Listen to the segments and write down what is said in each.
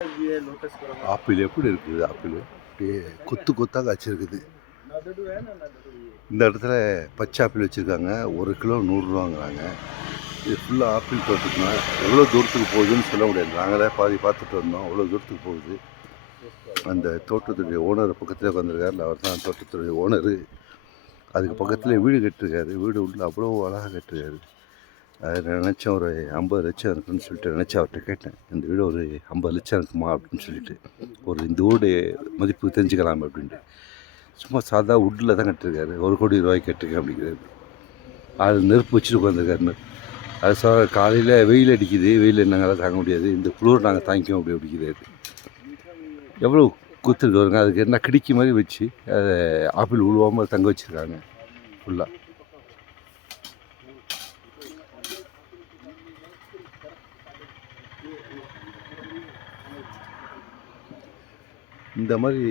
Apple எப்படி இருக்குது? Apple அப்படியே கொத்து கொத்தாக காய்ச்சிருக்குது. இந்த இடத்துல பச்சை ஆப்பிள் வச்சுருக்காங்க. 1 கிலோ 100 ரூபாங்கிறாங்க. இது ஃபுல்லாக ஆப்பிள் தோட்டத்துக்குனா எவ்வளோ தூரத்துக்கு போகுதுன்னு சொல்ல முடியாது. நாங்களே பாதி பார்த்துட்டு வந்தோம். அவ்வளோ தூரத்துக்கு போகுது. அந்த தோட்டத்துடைய ஓனர் பக்கத்தில் உட்காந்துருக்காரு. அவர் தான் தோட்டத்துடைய ஓனரு. அதுக்கு பக்கத்தில் வீடு கட்டிருக்காரு. வீடு உள்ள அவ்வளோ அழகாக கட்டிருக்காரு. அது நினச்சேன் ஒரு 50 லட்சம் இருக்குன்னு சொல்லிட்டு நினச்சி அவர்கிட்ட கேட்டேன். இந்த வீடு ஒரு 50 லட்சம் இருக்குமா அப்படின்னு சொல்லிட்டு, ஒரு இந்த வீடு மதிப்பு தெரிஞ்சுக்கலாம் அப்படின்ட்டு. சும்மா சாதா வுட்டில் தான் கட்டிருக்காரு. 1 கோடி ரூபாய்க்கு கட்டிருக்கேன் அப்படிங்கிறாரு. அது நெருப்பு வச்சுட்டு உட்காந்துருக்காருன்னு. அது காலையில் வெயில் அடிக்குது, வெயில் நாங்கள் தாங்க முடியாது, இந்த குளிர் நாங்கள் தாங்கிக்கோம் அப்படி அப்படிங்கிறாரு. எவ்வளோ குத்துருக்கு வருங்க. அதுக்கு என்ன கிடிக்கி மாதிரி வச்சு அதை ஆப்பிள் உழுவாமல் தங்க வச்சுருக்காங்க ஃபுல்லாக. இந்த மாதிரி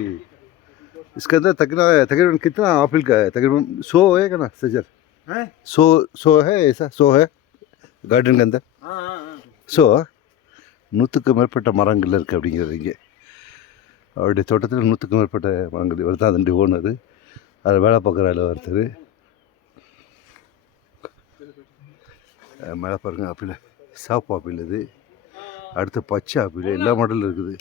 इसके अंदर तकरीबन कितना आपिल का है? तकरीबन 100 है क्या ना सजर? 100 है, ऐसा 100 है गार्डन के अंदर? 100 100க்கு மேற்பட்ட மரங்கள் இருக்குது அப்படிங்கிறது. இங்கே அவருடைய தோட்டத்தில் 100க்கு மேற்பட்ட மரங்கள். இவர் தான் அதனுடைய ஓனர். அதில் வேலை பார்க்குற ஒருத்தர். மேலே பாருங்கள் ஆப்பிள், சாப்பு ஆப்பிள். இது அடுத்து பச்சை ஆப்பிள், எல்லா மாடலும் இருக்குது.